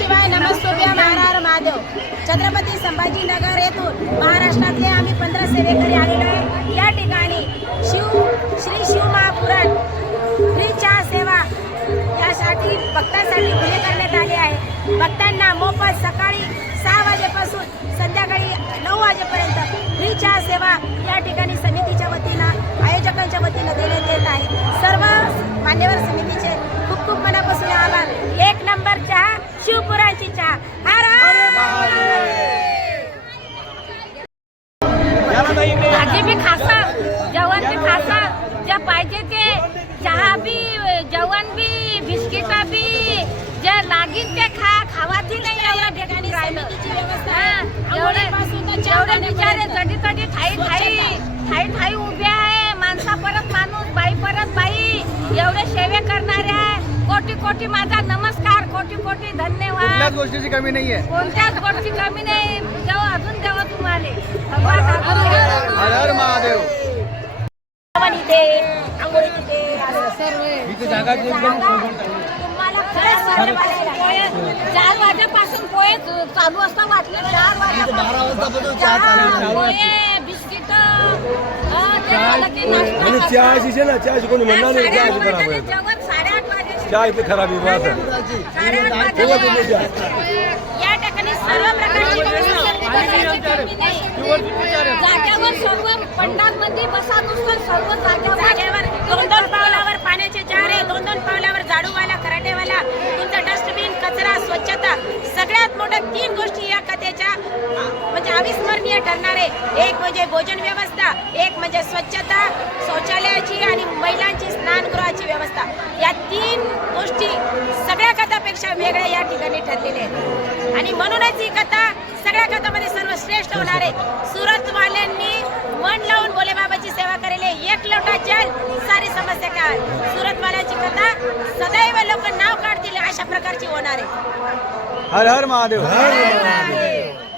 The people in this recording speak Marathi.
शिवाय नमस्तुभ्यम हर हर महादेव। छत्रपती संभाजीनगर येथून महाराष्ट्रातले आम्ही 15 सेवेकरी आलेलो आहे। या ठिकाणी श्री शिव महापुराण फ्री चहा सेवा यासाठी भक्तांसाठी खुले करण्यात आले आहे। भक्तांना मोफत सकाळी 6 वाजेपासून संध्याकाळी 9 वाजेपर्यंत फ्री चहा सेवा या ठिकाणी समितीच्या वतीनं आयोजकांच्या वतीनं देण्यात येत आहे। सर्व मान्यवर समितीचे खूप खूप मनापासून आभार। 1 नंबर चहा शिवपुरांची चहा। हर हर भाजी भी खासा जेवण भी खासा जे पाहिजे ते चहा बी जेवण बी बिस्किट बी जे लागीन ते खावाची नाही एवढ्या ठिकाणी राहिलं। एवढे बिचारे जडी तडी ठाई उभे आहे। माणसा परत माणूस बाई परत बाई एवढे सेवे करणारे आहे। कोटी कोटी माझा नमस्कार, कोटी कोटी धन्यवाद। कुठल्याच गोष्टीची कमी नाहीये, कोणत्याच गोष्टी कमी नाही। जेव्हा अजून जेव्हा तुम्हाला हर हर महादेव। इथे जागा तुम्हाला खरंच 4 वाजेपासून पोहे चालू असता वाटलं 4 वाजेपासून 12 वाजतापासून चहा चालू आहे। पोहे बिस्किट चहा अशी ना चहा कोणी म्हणणार नाही चहा अशी खराब आहे। जेवण 8:30 वाजे चहा इथे खराब आहे बस 8:30 वाजे या ठिकाणी सर्व प्रकारची जागेवर सर्व पंडांमध्ये बसा नुसतं सर्व जागेवर 2-2 पावलावर पाण्याचे चारे, 2-2 पावलावर झाडूवाला कराटेवाला, तुमचा डस्टबिन कचरा स्वच्छता सगळ्यात मोठ्या 3 गोष्टी या कथेच्या म्हणजे अविस्मरणीय ठरणारे। एक म्हणजे भोजन व्यवस्था, एक म्हणजे स्वच्छता शौचालयाची आणि महिलांची स्नानगृहाची व्यवस्था। या 3 गोष्टी सगळ्या कथापेक्षा वेगळ्या या ठिकाणी ठरलेल्या आहेत आणि म्हणूनच ही कथा सगळ्या कथामध्ये सर्वश्रेष्ठ होणार आहे। सुरतवाल्यांनी मन लावून भोलेबाबाची सेवा करेले, एक लोटा जल सारी समस्या काल। सुरतवाल्याची कथा सदैव लोक नाव काढतील अशा प्रकारची होणार आहे। हर हर महादेव। हर हर महादेव।